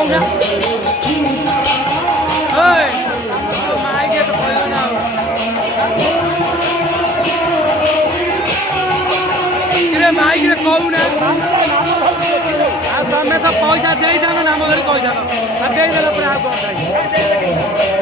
कौन माइक तो भयो ना किरे माइक रे कहू ना आ तमे तो पैसा दे जानो नाम धरि कहि जानो आ दे देला पर आ